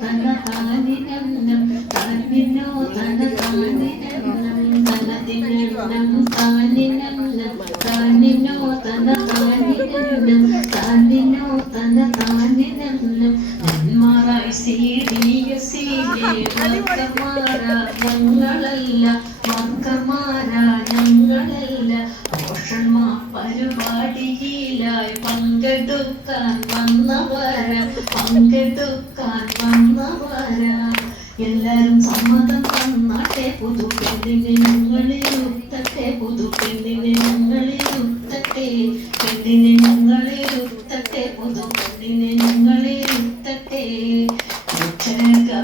തന താനിനം താനിനോ തന താനിനം തനതിനം താനിനം താനിനോ തന താനിനം താനിനോ തന താനിനം നന്മാരായി സീഡിയസിലെ വർക്കമാരാ ഞങ്ങളല്ല വർക്കമാരാ ഞങ്ങളല്ല പോഷന്മാ പരിപാടിയിലായി പങ്കെടുക്കാൻ വന്നവരാ എല്ലാരും സമ്മതം തന്നാട്ടെ പുതുപ്പെണ്ണിനെ ഞങ്ങളിരുത്തട്ടെ പുതുപ്പെണ്ണിനെ ഞങ്ങളിരുത്തട്ടെ പെണ്ണിനെ ഞങ്ങളിരുത്തട്ടെ പുതുപ്പെണ്ണിനെ ഞങ്ങളിരുത്തട്ടെ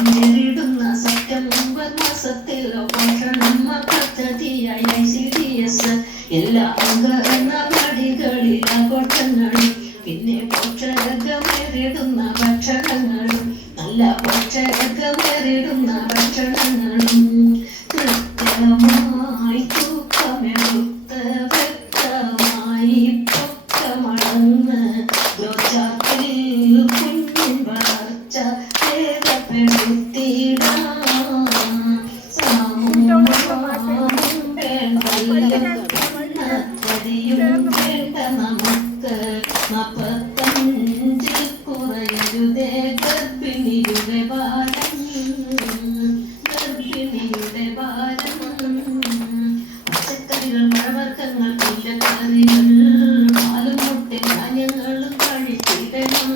നേരിടുന്ന സെപ്റ്റംബർ മാസത്തിലോ പോഷണമ്മ പദ്ധതിയായ CDS എല്ലാ അംഗനവാടികളിൽ ആഘോഷങ്ങളും പിന്നെ പോഷകമേറിടുന്ന ഭക്ഷണങ്ങളും നല്ല പോഷകമേറിടുന്ന ഭക്ഷണങ്ങളും കൃത്യമായി തൂക്കമെടുത്ത വ്യക്തമായി പൊക്കമടന്ന് ദ്രോചാത്തിൽ കുഞ്ഞിൻ വളർച്ച ഭേദപ്പെടുത്തിയിടാം വേണ്ട നമുക്ക് 45 കുറയരുതേ ഗർഭിണിയുടെ ഭാരം പച്ചക്കറികൾ പഴവർഗ്ഗങ്ങൾ പുല്ലക്കറികൾ പാലും മുട്ട ധാന്യങ്ങളും കഴിച്ചിടണം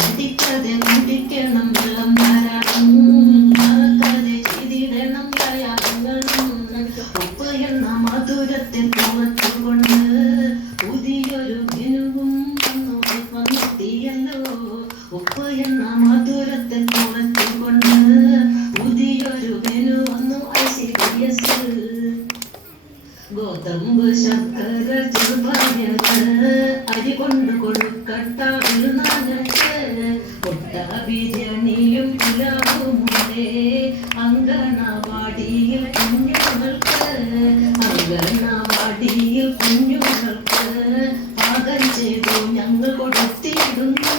അടിക്കാതെ കുടിക്കണം വെള്ളം ധാരാളം മറക്കാതെ ചെയ്തിടണം വ്യായാമങ്ങളും ഉപ്പ് എന്ന മധുരത്തിൽ കുറച്ചുകൊണ്ട് പുതിയൊരു മെനുവും വന്നെത്തിയല്ലോ ഉപ്പ് എന്ന മധുരത്തിൽ കുറച്ചുകൊണ്ട് പുതിയൊരു മെനു വന്നു CDS ഗോതമ്പ് ശർക്കര ചെറുപയറ് അരി കൊണ്ട് കൊഴുക്കട്ട നാനക്ക് കൊട്ട ബിരിയാണിയും പുലാവുമുണ്ടേ അങ്കണവാടിയിൽ കുഞ്ഞുങ്ങൾക്ക് പാകം ചെയ്തു ഞങ്ങൾ കൊടുത്തിടുന്നു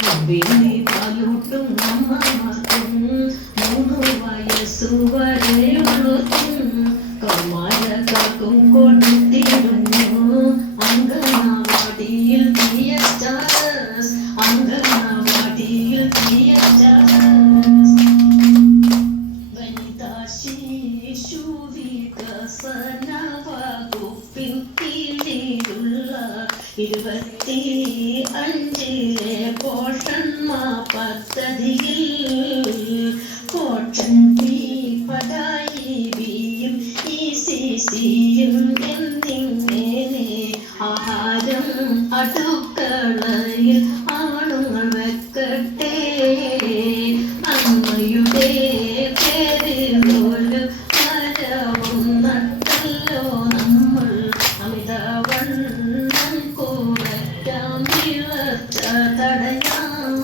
ഗർഭിണി പാലൂട്ടും അമ്മമാർക്കും 3 വയസ്സു വരെയുള്ളതും കൗമാരക്കാർക്കും കൊടുത്തിടുന്നു അങ്കണവാടിയിൽ അങ്കണവാടിയിൽ വനിതാ ശിശു വികസന വകുപ്പിൻ കീഴിലുള്ള 25 പോഷന്മാ പദ്ധതിയിൽ പോഷൻ ബി പടായി ബിയും ECCയും എന്നിങ്ങനെ ആഹാരം അടുക്കളയിൽ ആണുങ്ങൾ വെക്കട്ടെ അമ്മയുടെ പേരിലൊരു മരവും നട്ടല്ലോ നമ്മൾ അമിതവണ്ണം കുറയ്ക്കാം വിളർച്ച തടയാം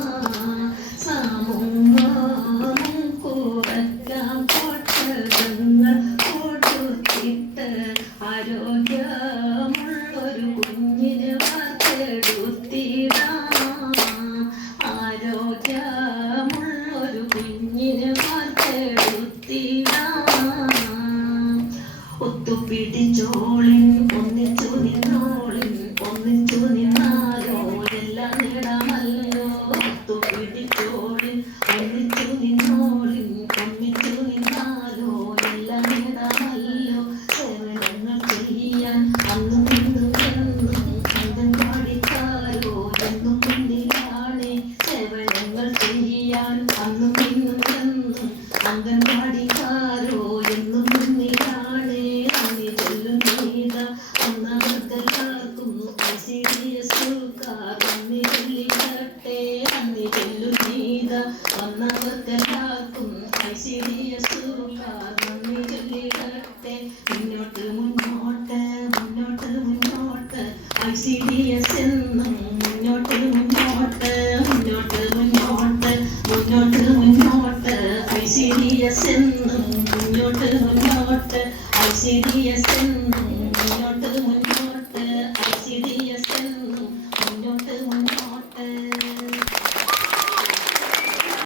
സാമൂഹ്യം കുറയ്ക്കാം പോഷകങ്ങൾ കൊടുത്തിട്ട് ആരോഗ്യമുള്ളൊരു കുഞ്ഞിന് വാർത്തെടുത്തിടാം ആരോഗ്യമുള്ളൊരു കുഞ്ഞിന് വാർത്തെടുത്തിടാം ഒത്തുപിടിച്ചോളിൻ ഒന്നിച്ചു നിന്നോളിൻ ഒന്നിച്ചു നിന്നാലോ എല്ലാം നേടാമല്ലോ ഒത്തുപിടിച്ചോളിൻ ഒന്നിച്ചു നിന്നോളിൻ ഒന്നിച്ചു നിന്നാലോ എല്ലാം നേടാമല്ലോ സേവനങ്ങൾ ചെയ്യാൻ അന്നും ഇന്നും എന്നും അംഗൻവാടിക്കാരോ എന്നും മുന്നിലാണ് സേവനങ്ങൾ ചെയ്യാൻ അന്നും ഇന്നും എന്നും അംഗൻവാടിക്കാരോ എന്നും മുന്നിലാണ് അന്നി ചെല്ലും നീത ഒന്നവർക്കെല്ലാവർക്കും CDSക്കാർ അന്നി ചൊല്ലിക്കട്ടെ അന്നി ചെല്ലും നീത വന്നവർക്കെല്ലാവർക്കും CDSക്കാർ അന്നി ചൊല്ലിക്കട്ടെ മുന്നോട്ട് മുന്നോട്ട് മുന്നോട്ട് മുന്നോട്ട് CDS എന്നും മുന്നോട്ട് മുന്നോട്ട് മുന്നോട്ട് മുന്നോട്ട് മുന്നോട്ട് മുന്നോട്ട് CDS എന്നും മുന്നോട്ട് മുന്നോട്ട് CDS